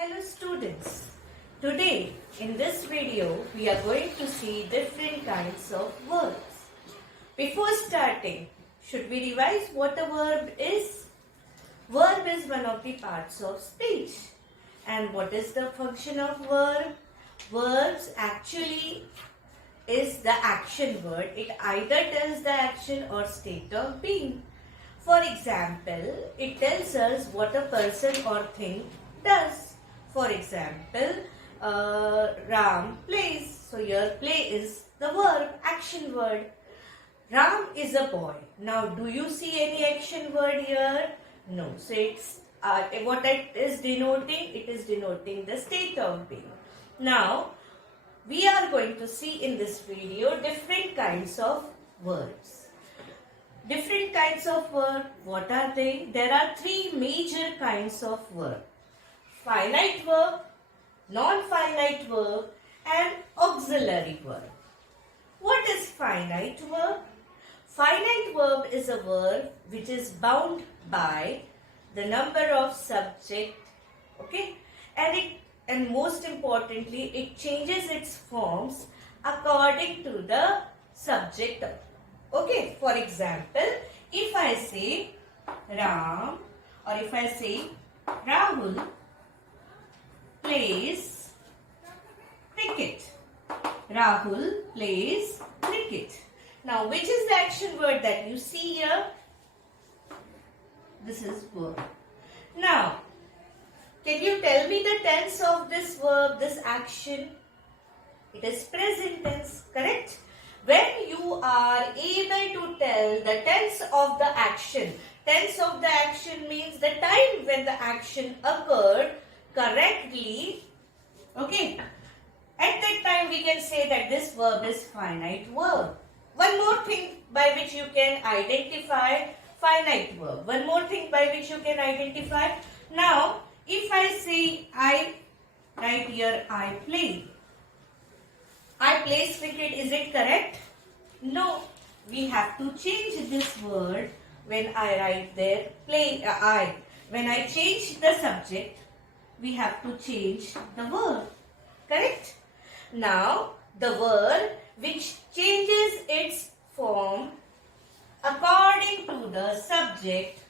Hello students, today in this video we are going to see different kinds of verbs. Before starting, should we revise what a verb is? Verb is one of the parts of speech. And what is the function of verb? Verbs actually is the action word. It either tells the action or state of being. For example, it tells us what a person or thing does. For example, Ram plays. So here play is the verb, action word. Ram is a boy. Now do you see any action word here? No. So it's what it is denoting? It is denoting the state of being. Now we are going to see in this video different kinds of verbs. Different kinds of verb. What are they? There are three major kinds of verb. Finite verb, non-finite verb and auxiliary verb. What is finite verb? Finite verb is a verb which is bound by the number of subject, okay, and most importantly it changes its forms according to the subject. Okay, for example, if I say Ram or if I say Rahul plays cricket. Rahul plays cricket. Now, which is the action word that you see here? This is verb. Now, can you tell me the tense of this verb, this action? It is present tense, correct? When you are able to tell the tense of the action means the time when the action occurred correctly, okay, at that time we can say that this verb is finite verb. One more thing by which you can identify finite verb. One more thing by which you can identify. Now, if I say I write here I play. I play cricket, is it correct? No. We have to change this word when I write there play I. When I change the subject, we have to change the verb. Correct? Now, the verb which changes its form according to the subject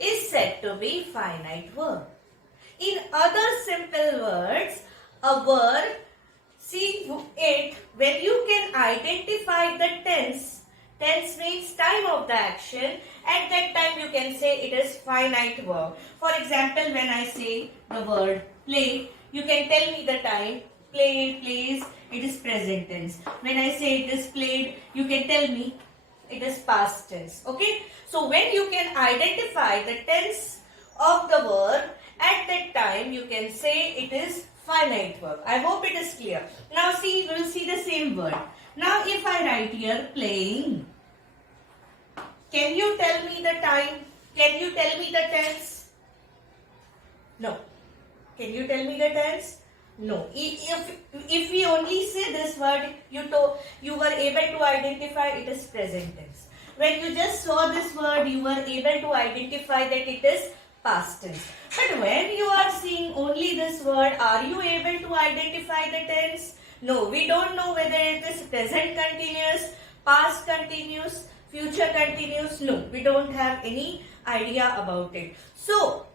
is said to be finite verb. In other simple words, a verb, see it, when you can identify the tense means time of the action, at that time you can say it is finite verb. For example, when I say the word play, you can tell me the time, play, plays, it is present tense. When I say it is played, you can tell me it is past tense. Okay? So when you can identify the tense of the verb, at that time you can say it is finite verb. I hope it is clear. Now see, we will see the same word. Now if I write here playing, can you tell me the time? Can you tell me the tense? No. Can you tell me the tense? No. If we only say this word, you were able to identify it is present tense. When you just saw this word, you were able to identify that it is past tense. But when you are seeing only this word, are you able to identify the tense? No, we don't know whether it is present continuous, past continuous, future continuous. No, we don't have any idea about it. So,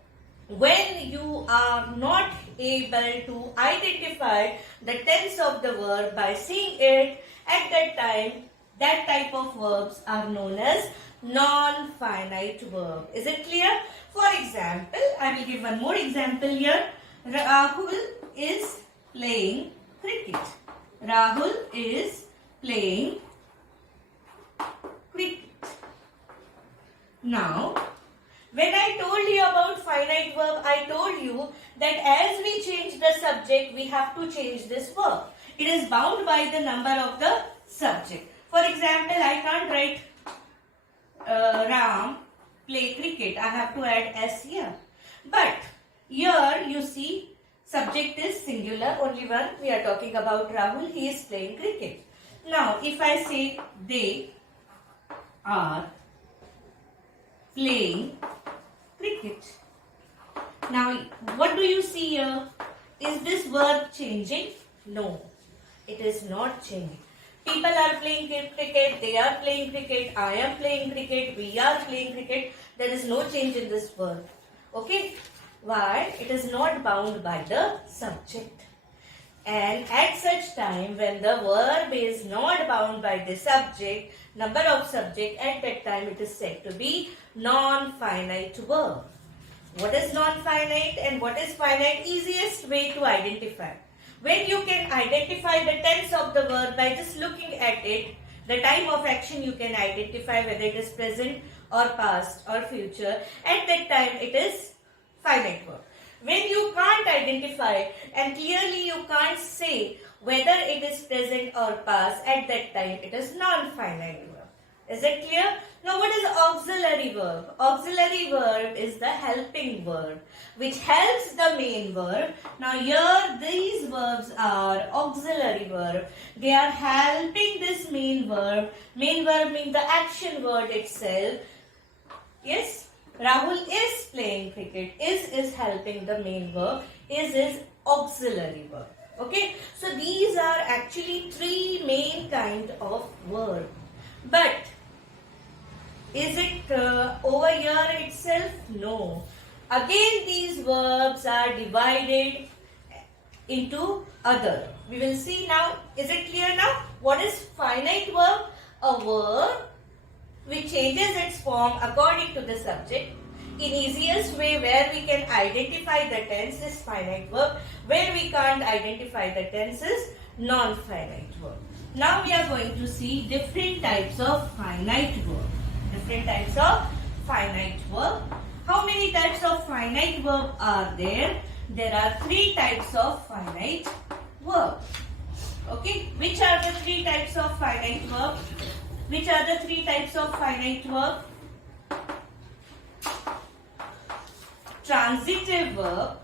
when you are not able to identify the tense of the verb by seeing it, at that time, that type of verbs are known as non-finite verb. Is it clear? For example, I will give one more example here. Rahul is playing cricket. Rahul is playing cricket. Now, when I told you about finite verb, I told you that as we change the subject, we have to change this verb. It is bound by the number of the subject. For example, I can't write Ram play cricket. I have to add S here. But here you see subject is singular, only one. We are talking about Rahul. He is playing cricket. Now, if I say they are playing cricket. Now, what do you see here? Is this verb changing? No, it is not changing. People are playing cricket, they are playing cricket, I am playing cricket, we are playing cricket. There is no change in this verb. Okay? Why? It is not bound by the subject. And at such time, when the verb is not bound by the subject, number of subject, at that time it is said to be non-finite verb. What is non-finite and what is finite? Easiest way to identify. When you can identify the tense of the verb by just looking at it, the time of action you can identify whether it is present or past or future. At that time it is finite verb. When you can't identify and clearly you can't say whether it is present or past, at that time it is non-finite verb. Is it clear? Now what is auxiliary verb? Auxiliary verb is the helping verb which helps the main verb. Now here these verbs are auxiliary verb. They are helping this main verb. Main verb means the action word itself. Yes? Rahul is playing cricket. Is helping the main verb. Is auxiliary verb. Okay? So these are actually three main kind of verb. But is it over here itself? No. Again these verbs are divided into other. We will see now. Is it clear now? What is finite verb? A verb which changes its form according to the subject. In easiest way where we can identify the tense is finite verb. Where we can't identify the tense is non-finite verb. Now we are going to see different types of finite verb. Different types of finite verb. How many types of finite verb are there? There are three types of finite verb. Okay, which are the three types of finite verb? Which are the three types of finite verb? Transitive verb,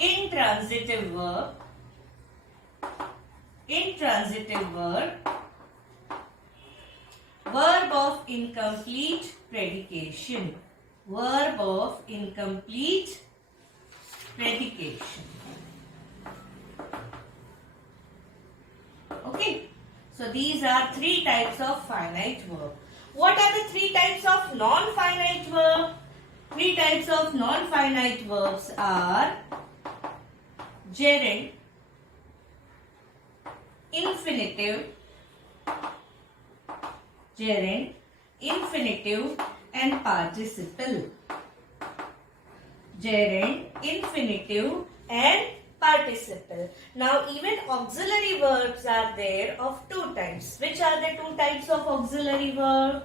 intransitive verb, verb of incomplete predication, Okay, so these are three types of finite verb. What are the three types of non-finite verb? Three types of non-finite verbs are gerund, infinitive, and participle. Gerund, infinitive, and participle. Now even auxiliary verbs are there of two types. Which are the two types of auxiliary verb?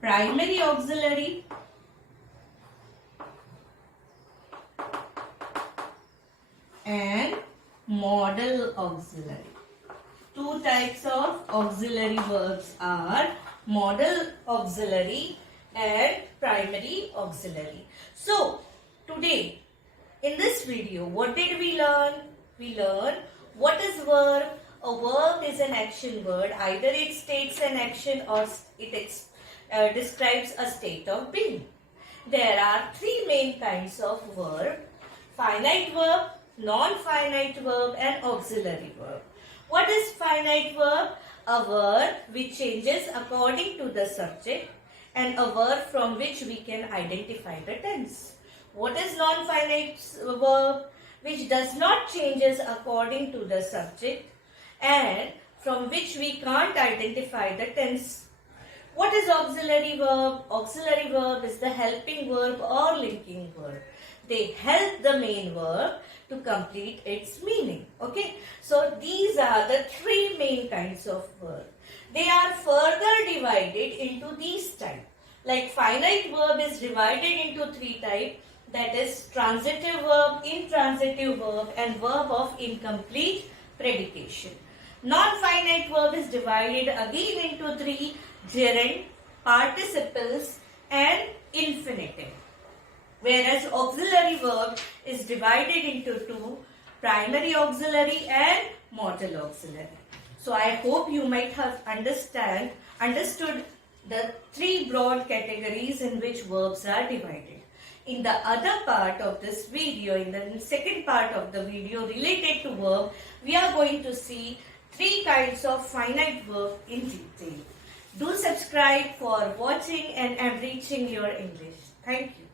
Primary auxiliary and modal auxiliary. Two types of auxiliary verbs are modal auxiliary and primary auxiliary. So, today in this video, what did we learn? We learned what is verb. A verb is an action word. Either it states an action or it describes a state of being. There are three main kinds of verb: finite verb, non-finite verb, and auxiliary verb. What is finite verb? A verb which changes according to the subject, and a verb from which we can identify the tense. What is non-finite verb? Which does not changes according to the subject and from which we can't identify the tense. What is auxiliary verb? Auxiliary verb is the helping verb or linking verb. They help the main verb to complete its meaning. Okay, so these are the three main kinds of verb. They are further divided into these types. Like finite verb is divided into three types, that is transitive verb, intransitive verb, and verb of incomplete predication. Non-finite verb is divided again into three: gerund, participles, and infinitive. Whereas auxiliary verb is divided into two: primary auxiliary and modal auxiliary. So I hope you might have understood the three broad categories in which verbs are divided. In the other part of this video, in the second part of the video related to verb, we are going to see three kinds of finite verb in detail. Do subscribe for watching and enriching your English. Thank you.